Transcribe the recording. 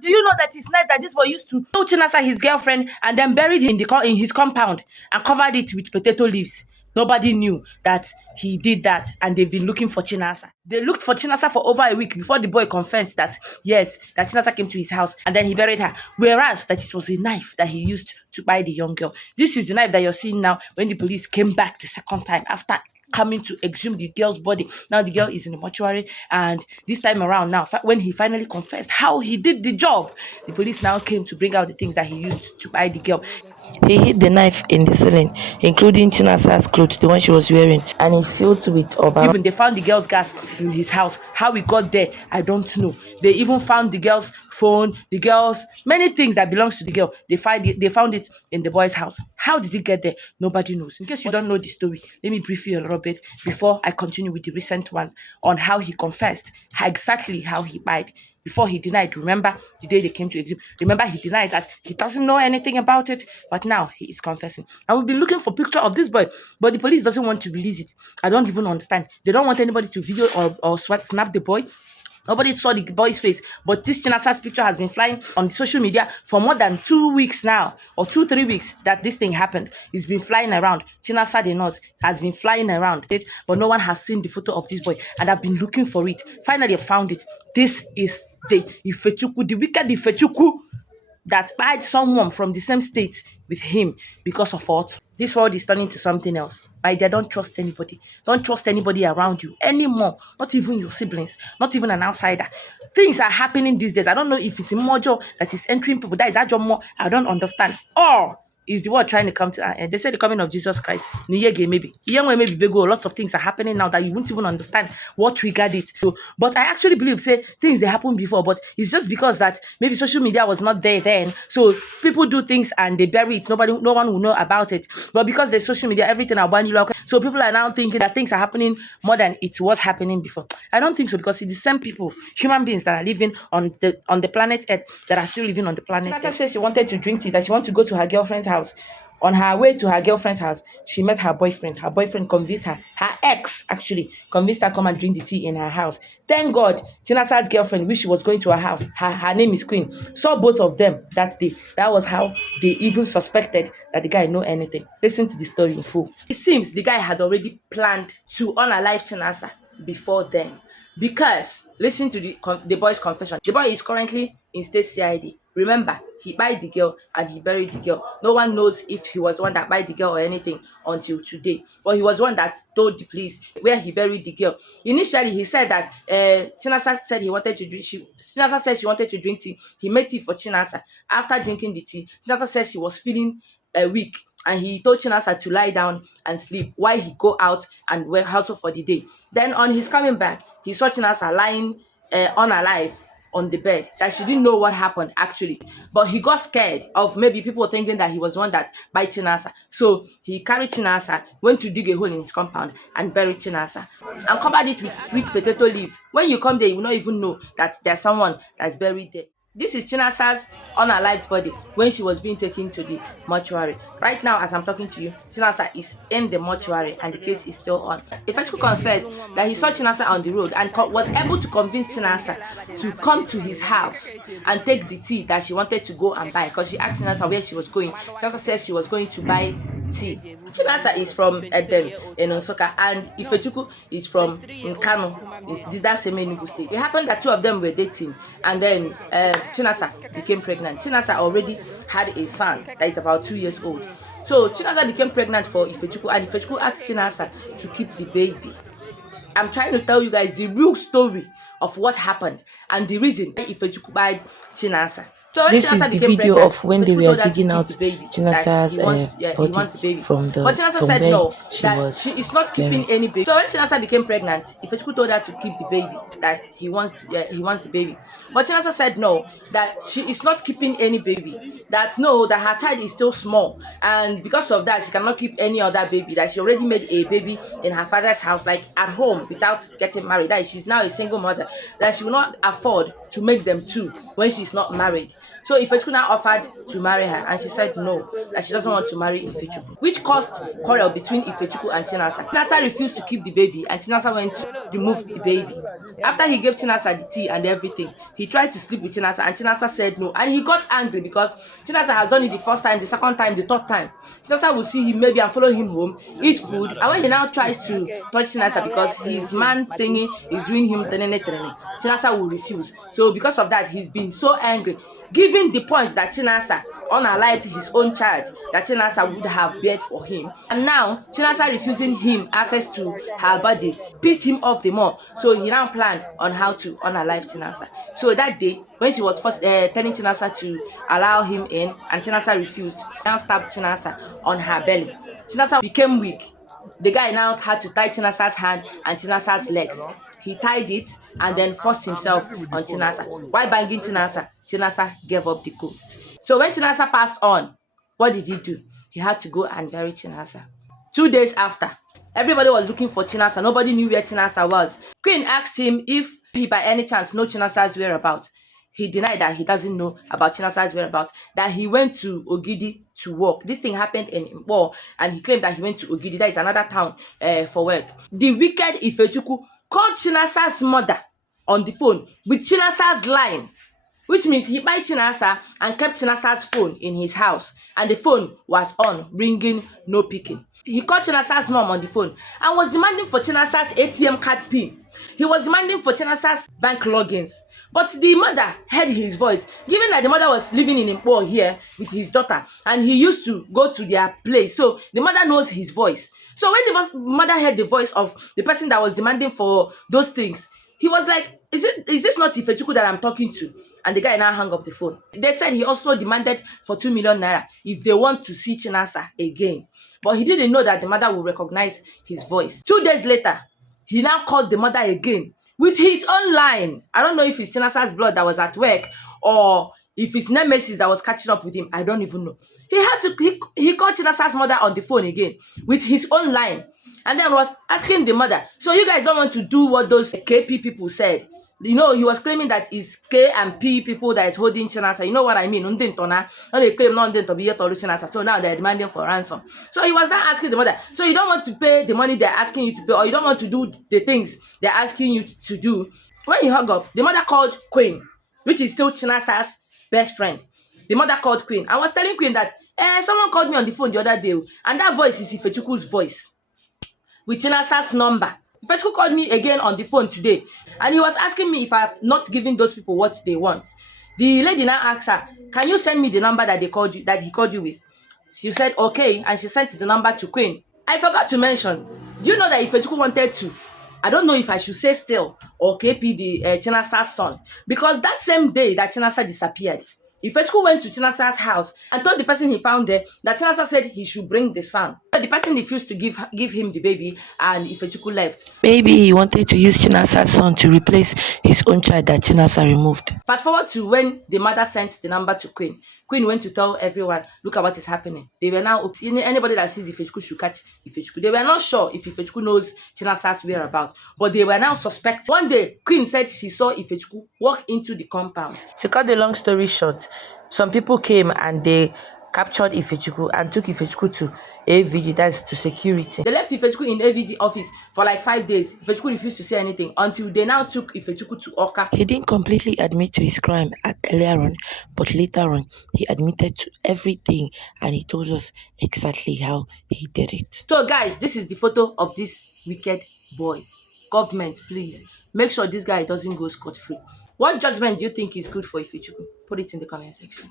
Do you know that it's nice that this boy used to kill Chinasa, his girlfriend, and then buried him in his compound and covered it with potato leaves? Nobody knew that he did that, and they've been looking for Chinasa. They looked for Chinasa for over a week before the boy confessed that yes, that Chinasa came to his house and then he buried her. Whereas that it was a knife that he used to buy the young girl. This is the knife that you're seeing now when the police came back the second time after coming to exhume the girl's body. Now the girl is in the mortuary, and this time around, now when he finally confessed how he did the job, the police now came to bring out the things that he used to buy the girl. He hid the knife in the ceiling, including Chinasa's clothes, the one she was wearing, and he filled with Obama. Even they found the girl's gas in his house. How he got there, I don't know. They even found the girl's phone, the girl's many things that belongs to the girl. They found it in the boy's house. How did it get there? Nobody knows. In case you don't know the story, let me brief you a little bit before I continue with the recent ones on how he confessed, exactly how he died. Before he denied, remember the day they came to exhibit, remember he denied that he doesn't know anything about it, but now he is confessing. And we've been looking for picture of this boy, but the police doesn't want to release it. I don't even understand. They don't want anybody to video or snap the boy. Nobody saw the boy's face, but this Chinasa's picture has been flying on the social media for more than 2 weeks now, or 2-3 weeks that this thing happened. It's been flying around. Chinasa the nurse has been flying around it, but no one has seen the photo of this boy, and I've been looking for it. Finally, I found it. This is the Ifechukwu, the wicked Ifechukwu that buried someone from the same state with him because of what? This world is turning to something else. Right? They don't trust anybody. Don't trust anybody around you anymore. Not even your siblings. Not even an outsider. Things are happening these days. I don't know if it's a mojo that is entering people. That is a job more. I don't understand. Or is the world trying to come to an end? They say the coming of Jesus Christ. Maybe. Maybe lots of things are happening now that you won't even understand what triggered it. So, but I actually believe say things they happened before, but it's just because that maybe social media was not there then. So people do things and they bury it. No one will know about it. But because there's social media, everything are one local. So people are now thinking that things are happening more than it was happening before. I don't think so, because it's the same people, human beings that are living on the planet Earth, that are still living on the planet Earth. Says she wanted to drink tea, that she wanted to go to her girlfriend's house. On her way to her girlfriend's house, she met her boyfriend. Her boyfriend convinced her ex actually convinced her to come and drink the tea in her house. Thank God, Chinasa's girlfriend, which she was going to her house, her name is Queen, saw both of them that day. That was how they even suspected that the guy know anything. Listen to the story in full. It seems the guy had already planned to unalive Chinasa before then. Because, listen to the boy's confession. The boy is currently in state CID. Remember, he buried the girl and he buried the girl. No one knows if he was the one that buried the girl or anything until today. But he was one that told the police where he buried the girl. Initially, he said that Chinasa said he wanted to drink. Chinasa said she wanted to drink tea. He made tea for Chinasa. After drinking the tea, Chinasa said she was feeling weak, and he told Chinasa to lie down and sleep while he go out and work hustle for the day. Then on his coming back, he saw Chinasa lying unalive on the bed, that she didn't know what happened actually, but he got scared of maybe people thinking that he was one that bite Chinasa. So he carried Chinasa, went to dig a hole in his compound and buried Chinasa and covered it with sweet potato leaves. When you come there, you will not even know that there's someone that's buried there. This is Chinasa's unalived body when she was being taken to the mortuary. Right now, as I'm talking to you, Chinasa is in the mortuary and the case is still on. Ifechukwu confessed that he saw Chinasa on the road and was able to convince Chinasa to come to his house and take the tea that she wanted to go and buy, because she asked Chinasa where she was going. Chinasa says she was going to buy tea. Chinasa is from Edem in Nsukka, and Ifechukwu is from Nkanu. That's Enugu State. It happened that two of them were dating, and then Chinasa became pregnant. Chinasa already had a son that is about 2 years old. So Chinasa became pregnant for Ifechukwu, and Ifechukwu asked Chinasa to keep the baby. I'm trying to tell you guys the real story of what happened and the reason Ifechukwu buried Chinasa. So this is the video of when they were digging out Chinasa's body from but Chinasa said no, that she is not keeping any baby. So when Chinasa became pregnant, Ifechukwu told her to keep the baby, that he wants the baby. But Chinasa said no, that she is not keeping any baby, that her child is still small, and because of that she cannot keep any other baby, that she already made a baby in her father's house, like at home, without getting married, that she's now a single mother, that she will not afford to make them two when she's not married. So Ifechukwu now offered to marry her, and she said no, that she doesn't want to marry Ifechukwu, which caused quarrel between Ifechukwu and Chinasa. Chinasa refused to keep the baby, and Chinasa went to remove the baby. After he gave Chinasa the tea and everything, he tried to sleep with Chinasa, and Chinasa said no, and he got angry because Chinasa has done it the first time, the second time, the third time. Chinasa will see him maybe and follow him home, eat food, and when he now tries to touch Chinasa because his man thingy is doing him training, Chinasa will refuse. So because of that, he's been so angry, given the point that Chinasa unalived his own child that Chinasa would have bared for him. And now, Chinasa refusing him access to her body pissed him off the more. So he now planned on how to unalive Chinasa. So that day, when she was first telling Chinasa to allow him in, and Chinasa refused, now stabbed Chinasa on her belly. Chinasa became weak. The guy now had to tie Chinasa's hand and Chinasa's legs. He tied it and then forced himself on Chinasa. While banging Chinasa, Chinasa gave up the ghost. So when Chinasa passed on, what did he do? He had to go and bury Chinasa. 2 days after, everybody was looking for Chinasa. Nobody knew where Chinasa was. Queen asked him if he by any chance know Chinasa's whereabouts. He denied that he doesn't know about Chinasa's whereabouts, that he went to Ogidi to work. This thing happened in Mpo, and he claimed that he went to Ogidi, that is another town, for work. The wicked Ifechukwu called Chinasa's mother on the phone with Chinasa's line, which means he bought Chinasa and kept Chinasa's phone in his house, and the phone was on, ringing, no picking. He called Chinasa's mom on the phone and was demanding for Chinasa's ATM card PIN. He was demanding for Chinasa's bank logins. But the mother heard his voice, given that the mother was living in Mpo here with his daughter, and he used to go to their place. So the mother knows his voice. So when the mother heard the voice of the person that was demanding for those things, he was like, is this not Ifechukwu that I'm talking to? And the guy now hung up the phone. They said he also demanded for 2 million naira if they want to see Chinasa again. But he didn't know that the mother would recognize his voice. 2 days later, he now called the mother again with his own line. I don't know if it's Chinasa's blood that was at work or if it's Nemesis that was catching up with him. I don't even know. He called Chinasa's mother on the phone again with his own line, and then was asking the mother, so you guys don't want to do what those KP people said? You know, he was claiming that it's K and P people that is holding Chinasa. You know what I mean? They claim not to be Chinasa. So now they're demanding for ransom. So he was now asking the mother, so you don't want to pay the money they're asking you to pay, or you don't want to do the things they're asking you to do? When he hung up, the mother called Queen, which is still Chinasa's best friend. The mother called Queen. I was telling Queen that someone called me on the phone the other day, and that voice is Ifechukwu's voice with Chinasa's number. Ifechukwu called me again on the phone today, and he was asking me if I have not given those people what they want. The lady now asked her, can you send me the number that he called you with? She said, okay, and she sent the number to Queen. I forgot to mention, do you know that Ifechukwu wanted to, I don't know if I should say still or KP the Chinasa's son, because that same day that Chinasa disappeared, Ifechukwu went to Chinasa's house and told the person he found there that Chinasa said he should bring the son. But the person refused to give him the baby, and Ifechukwu left. Maybe he wanted to use Chinasa's son to replace his own child that Chinasa removed. Fast forward to when the mother sent the number to Queen. Queen went to tell everyone, look at what is happening. They were now, anybody that sees Ifechukwu should catch Ifechukwu. They were not sure if Ifechukwu knows Chinasa's whereabouts, but they were now suspecting. One day, Queen said she saw Ifechukwu walk into the compound. To cut the long story short, some people came and they captured Ifechukwu and took Ifechukwu to AVG, that's to security. They left Ifechukwu in AVG office for like 5 days. Ifechukwu refused to say anything until they now took Ifechukwu to Oka. He didn't completely admit to his crime earlier on, but later on, he admitted to everything and he told us exactly how he did it. So guys, this is the photo of this wicked boy. Government, please, make sure this guy doesn't go scot-free. What judgment do you think is good for Ifechukwu? Put it in the comment section.